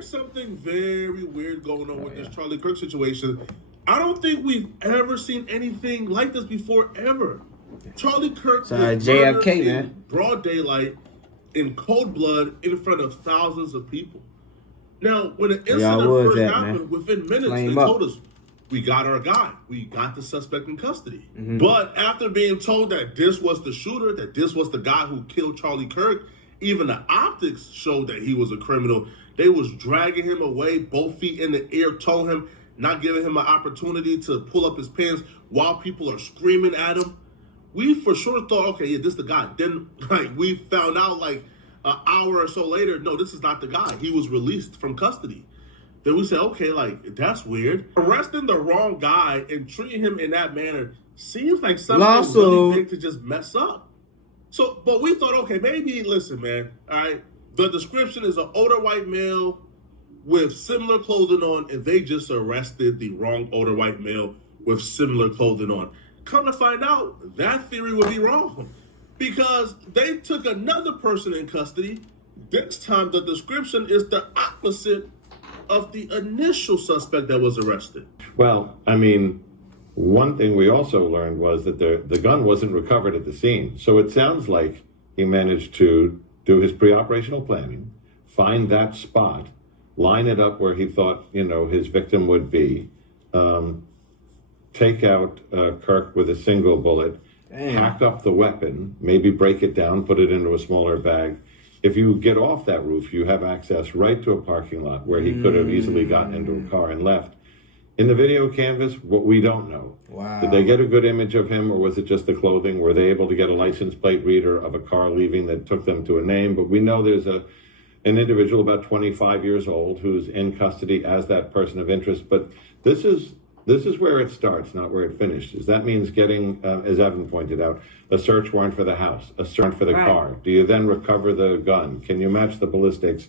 there's something very weird going on with this Charlie Kirk situation. I don't think we've ever seen anything like this before, ever. Charlie Kirk was JFK, man. in broad daylight, in cold blood, in front of thousands of people. Now, when the incident first happened, within minutes, they told us, we got our guy. We got the suspect in custody. Mm-hmm. But after being told that this was the shooter, that this was the guy who killed Charlie Kirk, even the optics showed that he was a criminal. They was dragging him away, both feet in the air, told him, not giving him an opportunity to pull up his pants while people are screaming at him. We for sure thought, okay, yeah, this is the guy. Then we found out an hour or so later, no, this is not the guy. He was released from custody. Then we said, okay, that's weird. Arresting the wrong guy and treating him in that manner seems like something really big to just mess up. So, but we thought, okay, maybe, listen, man, all right, the description is an older white male with similar clothing on, and they just arrested the wrong older white male with similar clothing on. Come to find out, that theory would be wrong because they took another person in custody. This time, the description is the opposite of the initial suspect that was arrested. Well, I mean, one thing we also learned was that the gun wasn't recovered at the scene. So it sounds like he managed to do his pre-operational planning, find that spot, line it up where he thought, his victim would be, take out Kirk with a single bullet, pack up the weapon, maybe break it down, put it into a smaller bag. If you get off that roof, you have access right to a parking lot where he could have easily gotten into a car and left. In the video canvas, what we don't know. Wow. Did they get a good image of him, or was it just the clothing? Were they able to get a license plate reader of a car leaving that took them to a name? But we know there's an individual about 25 years old who's in custody as that person of interest. But this is where it starts, not where it finishes. That means getting, as Evan pointed out, a search warrant for the house, a search warrant for the car. Do you then recover the gun? Can you match the ballistics?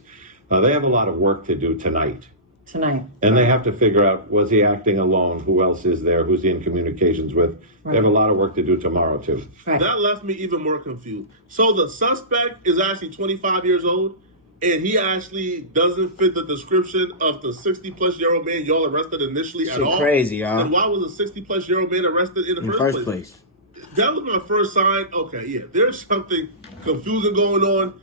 They have a lot of work to do tonight. And they have to figure out, was he acting alone? Who else is there? Who's he in communications with? They have a lot of work to do tomorrow, too. That left me even more confused. So the suspect is actually 25 years old, and he actually doesn't fit the description of the 60-plus-year-old man y'all arrested initially at all. Crazy, y'all. And why was a 60-plus-year-old man arrested in the first place? That was my first sign. Okay, yeah, there's something confusing going on.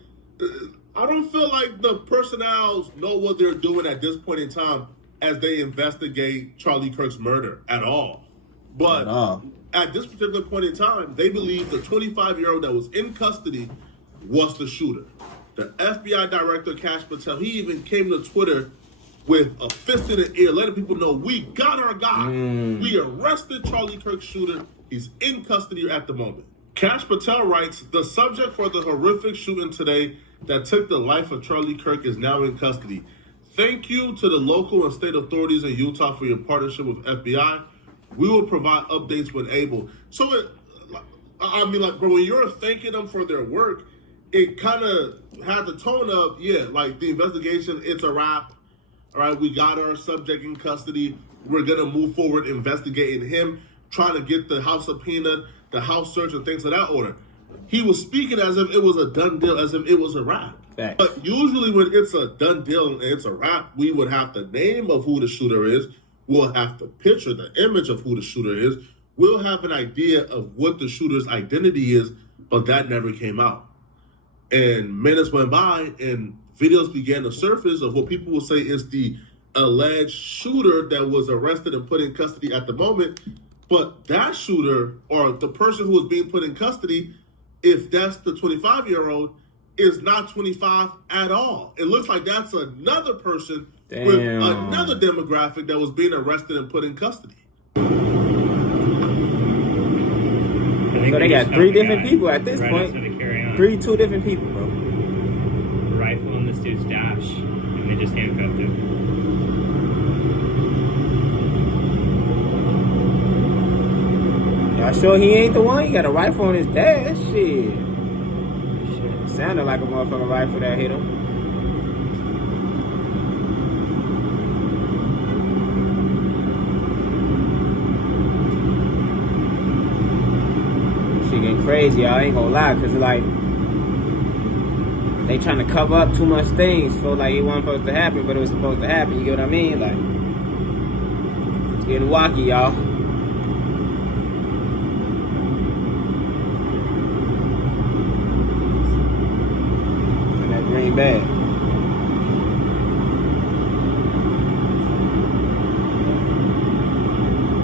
I don't feel like the personnel know what they're doing at this point in time as they investigate Charlie Kirk's murder at all. But at this particular point in time, they believe the 25-year-old that was in custody was the shooter. The FBI director, Kash Patel, he even came to Twitter with a fist in the air, letting people know, we got our guy. We arrested Charlie Kirk's shooter. He's in custody at the moment. Kash Patel writes, the subject for the horrific shooting today that took the life of Charlie Kirk is now in custody. Thank you to the local and state authorities in Utah for your partnership with FBI. We will provide updates when able. So, bro, when you're thanking them for their work, it kind of had the tone of, the investigation, it's a wrap. All right, we got our subject in custody. We're going to move forward investigating him, trying to get the house subpoena, the house search, and things of that order. He was speaking as if it was a done deal, as if it was a wrap. But usually when it's a done deal and it's a wrap, we would have the name of who the shooter is. We'll have the picture, the image of who the shooter is. We'll have an idea of what the shooter's identity is, but that never came out. And minutes went by and videos began to surface of what people will say is the alleged shooter that was arrested and put in custody at the moment. But that shooter, or the person who was being put in custody, if that's the 25-year-old, is not 25 at all. It looks like that's another person with another demographic that was being arrested and put in custody. So they got three different people at this point. Two different people, bro. The rifle in this dude's dash, and they just handcuffed him. Y'all sure he ain't the one? He got a rifle on his dash. Shit. Sounded like a motherfucking rifle that hit him. Shit getting crazy, y'all. I ain't gonna lie, cause like they trying to cover up too much things. Feel like it wasn't supposed to happen, but it was supposed to happen. You get what I mean? Like, it's getting wacky, y'all. And that green bag.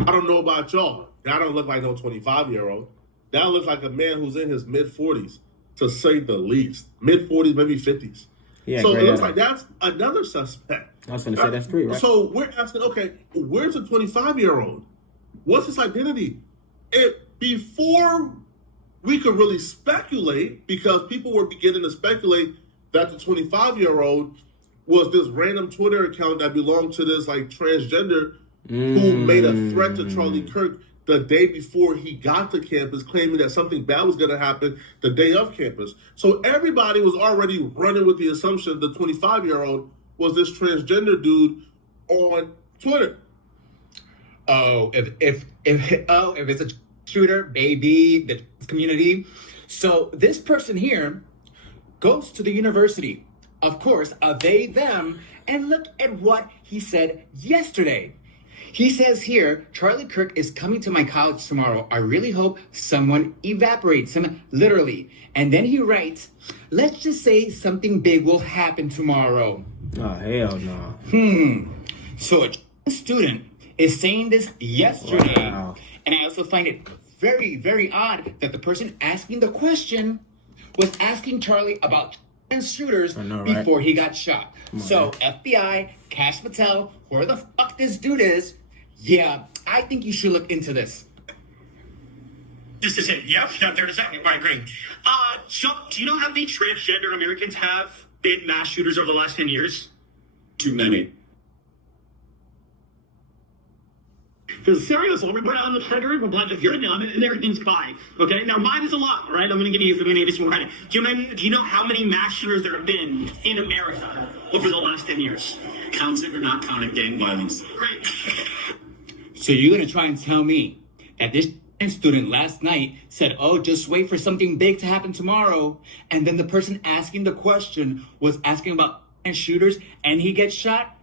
I don't know about y'all. That don't look like no 25-year-old. That looks like a man who's in his mid-40s, to say the least. Mid-40s, maybe 50s. Yeah, so it looks like that's another suspect. I was going to say that's three, right? So we're asking, okay, where's the 25-year-old? What's his identity? Before we could really speculate, because people were beginning to speculate that the 25-year-old was this random Twitter account that belonged to this like transgender who made a threat to Charlie Kirk the day before he got to campus, claiming that something bad was going to happen the day of campus. So everybody was already running with the assumption the 25-year-old was this transgender dude on Twitter. Oh, if it's a shooter, baby, the community. So this person here goes to the university. Of course, they, them, and look at what he said yesterday. He says here, Charlie Kirk is coming to my college tomorrow. I really hope someone evaporates him, literally. And then he writes, let's just say something big will happen tomorrow. Oh, hell no. So a student is saying this yesterday. Wow. And I also find it very, very odd that the person asking the question was asking Charlie about shooters before he got shot. So FBI, Cash Patel, where the fuck this dude is, yeah, I think you should look into this. This is it. Yep, not there in a second. I agree. Chuck, do you know how many transgender Americans have been mass shooters over the last 10 years? Too many. Because seriously, we put on the trigger, we're blind if you're numb, and everything's fine. Okay? Now, mine is a lot, right? I'm going to give you some credit. Do you know how many mass shooters there have been in America over the last 10 years? Counts it or not count it, gang violence. Great. So you're going to try and tell me that this student last night said, oh, just wait for something big to happen tomorrow, and then the person asking the question was asking about shooters, and he gets shot?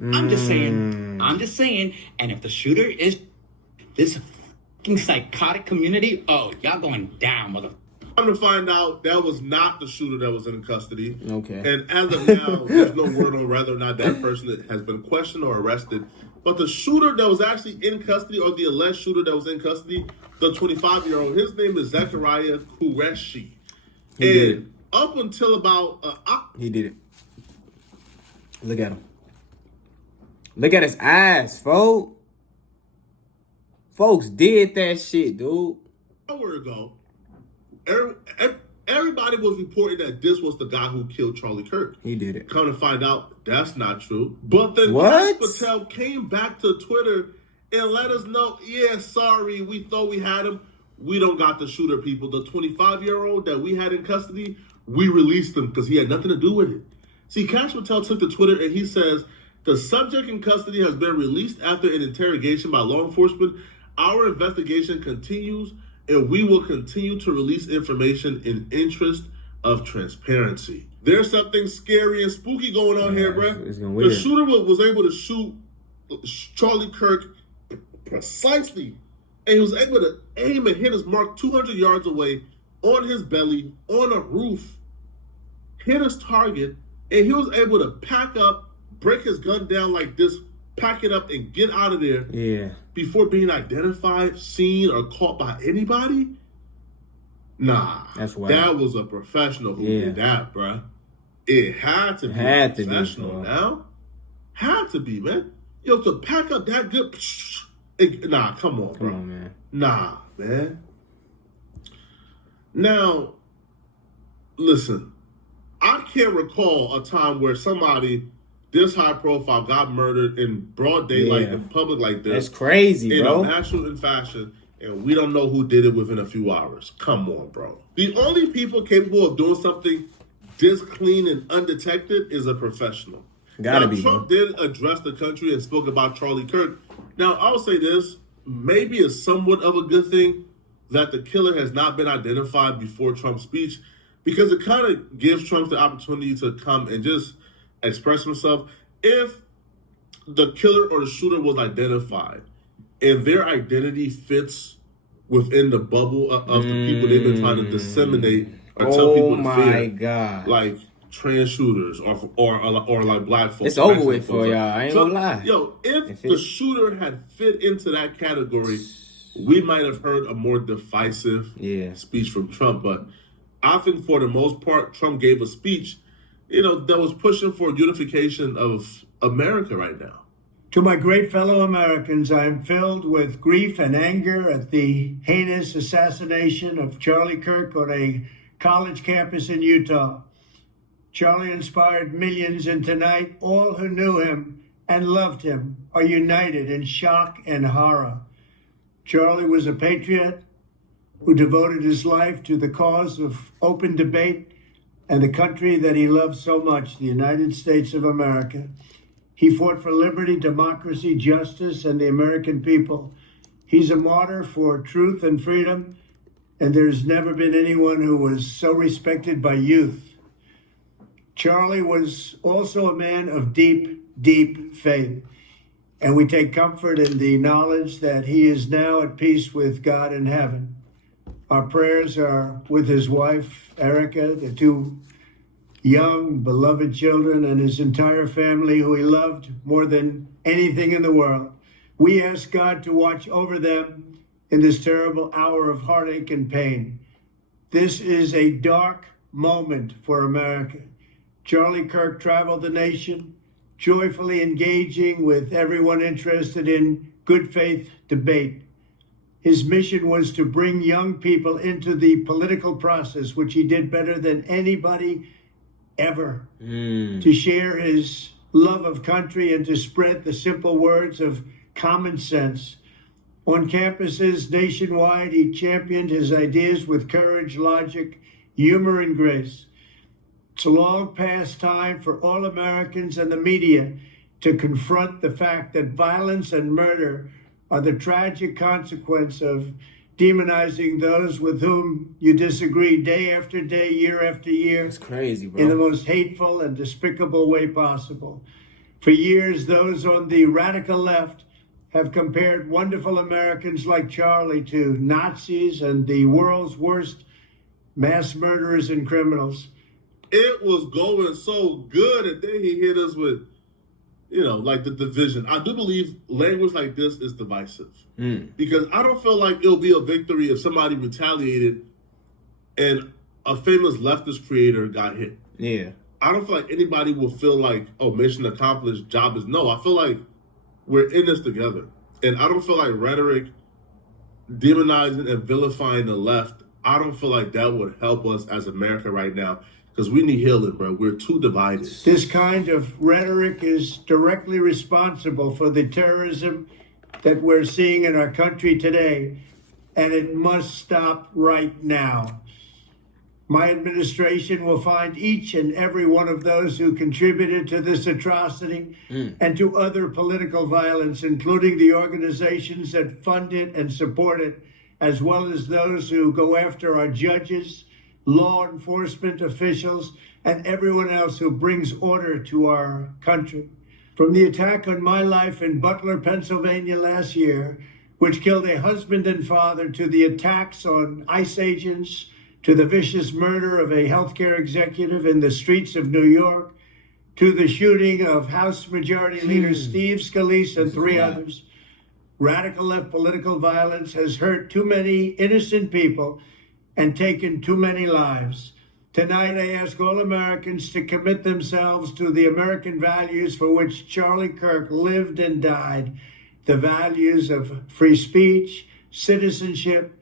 I'm just saying, and if the shooter is this fucking psychotic community, oh, y'all going down, mother. I'm to find out that was not the shooter that was in custody. Okay. And as of now, there's no word on whether or not that person has been questioned or arrested. But the shooter that was actually in custody, or the alleged shooter that was in custody, the 25-year-old, his name is Zachariah Qureshi. He did it. Up until about... He did it. Look at him. Look at his eyes, folks. Folks did that shit, dude. An hour ago, everybody was reporting that this was the guy who killed Charlie Kirk. He did it. Come to find out, that's not true. But then What? Cash Patel came back to Twitter and let us know, yeah, sorry, we thought we had him. We don't got the shooter, people. The 25-year-old that we had in custody, we released him because he had nothing to do with it. See, Cash Patel took to Twitter and he says, the subject in custody has been released after an interrogation by law enforcement. Our investigation continues, and we will continue to release information in interest of transparency. There's something scary and spooky going on here, bro. The shooter was able to shoot Charlie Kirk precisely, and he was able to aim and hit his mark 200 yards away on his belly, on a roof, hit his target, and he was able to pack up, break his gun down like this, pack it up, and get out of there before being identified, seen, or caught by anybody? Nah. That's wild. That was a professional who did that, bruh. It had to be professional now. Had to be, man. Yo, to pack up that good... Nah, come on, bro. Come on, man. Nah, man. Now, listen. I can't recall a time where somebody this high profile got murdered in broad daylight in public like this. That's crazy, bro. In a mass shooting fashion, and we don't know who did it within a few hours. Come on, bro. The only people capable of doing something this clean and undetected is a professional. Trump did address the country and spoke about Charlie Kirk. Now, I'll say this. Maybe it's somewhat of a good thing that the killer has not been identified before Trump's speech, because it kind of gives Trump the opportunity to come and just express himself. If the killer or the shooter was identified and their identity fits within the bubble of the people they've been trying to disseminate or tell people to fear, God. like trans shooters or like black folks. It's over with for y'all. I ain't gonna lie. Yo, if the shooter had fit into that category, we might have heard a more divisive speech from Trump. But I think for the most part, Trump gave a speech, that was pushing for unification of America right now. To my great fellow Americans, I am filled with grief and anger at the heinous assassination of Charlie Kirk on a college campus in Utah. Charlie inspired millions, and tonight all who knew him and loved him are united in shock and horror. Charlie was a patriot who devoted his life to the cause of open debate and the country that he loved so much, the United States of America. He fought for liberty, democracy, justice, and the American people. He's a martyr for truth and freedom, and there's never been anyone who was so respected by youth. Charlie was also a man of deep, deep faith, and we take comfort in the knowledge that he is now at peace with God in heaven. Our prayers are with his wife, Erica, the two young, beloved children, and his entire family, who he loved more than anything in the world. We ask God to watch over them in this terrible hour of heartache and pain. This is a dark moment for America. Charlie Kirk traveled the nation, joyfully engaging with everyone interested in good faith debate. His mission was to bring young people into the political process, which he did better than anybody ever, to share his love of country and to spread the simple words of common sense. On campuses nationwide, he championed his ideas with courage, logic, humor, and grace. It's a long past time for all Americans and the media to confront the fact that violence and murder are the tragic consequence of demonizing those with whom you disagree day after day, year after year. It's crazy, bro. In the most hateful and despicable way possible. For years, those on the radical left have compared wonderful Americans like Charlie to Nazis and the world's worst mass murderers and criminals. It was going so good, and then he hit us with, like the division. I do believe language like this is divisive. Because I don't feel like it'll be a victory if somebody retaliated and a famous leftist creator got hit. Yeah. I don't feel like anybody will feel like, mission accomplished, job is no. I feel like we're in this together. And I don't feel like rhetoric, demonizing and vilifying the left, I don't feel like that would help us as America right now. Because we need healing, bro. We're too divided. This kind of rhetoric is directly responsible for the terrorism that we're seeing in our country today, and it must stop right now. My administration will find each and every one of those who contributed to this atrocity and to other political violence, including the organizations that fund it and support it, as well as those who go after our judges, law enforcement officials, and everyone else who brings order to our country. From the attack on my life in Butler, Pennsylvania last year, which killed a husband and father, to the attacks on ICE agents, to the vicious murder of a healthcare executive in the streets of New York, to the shooting of House Majority Leader Steve Scalise and three others. Radical left political violence has hurt too many innocent people and taken too many lives. Tonight, I ask all Americans to commit themselves to the American values for which Charlie Kirk lived and died, the values of free speech, citizenship,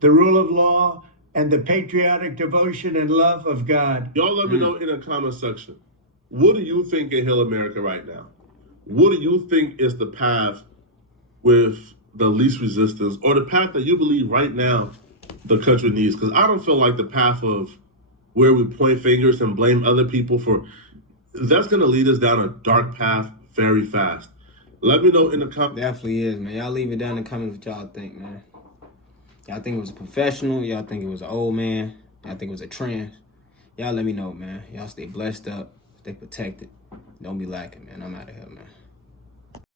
the rule of law, and the patriotic devotion and love of God. Y'all let me know in the comment section, what do you think can heal America right now? What do you think is the path with the least resistance, or the path that you believe right now the country needs? Because I don't feel like the path of where we point fingers and blame other people that's going to lead us down a dark path very fast. Let me know in the comments. Definitely is, man. Y'all leave it down in the comments what y'all think, man. Y'all think it was a professional? Y'all think it was an old man? Y'all think it was a trend? Y'all let me know, man. Y'all stay blessed up, stay protected. Don't be lacking, man. I'm out of here, man.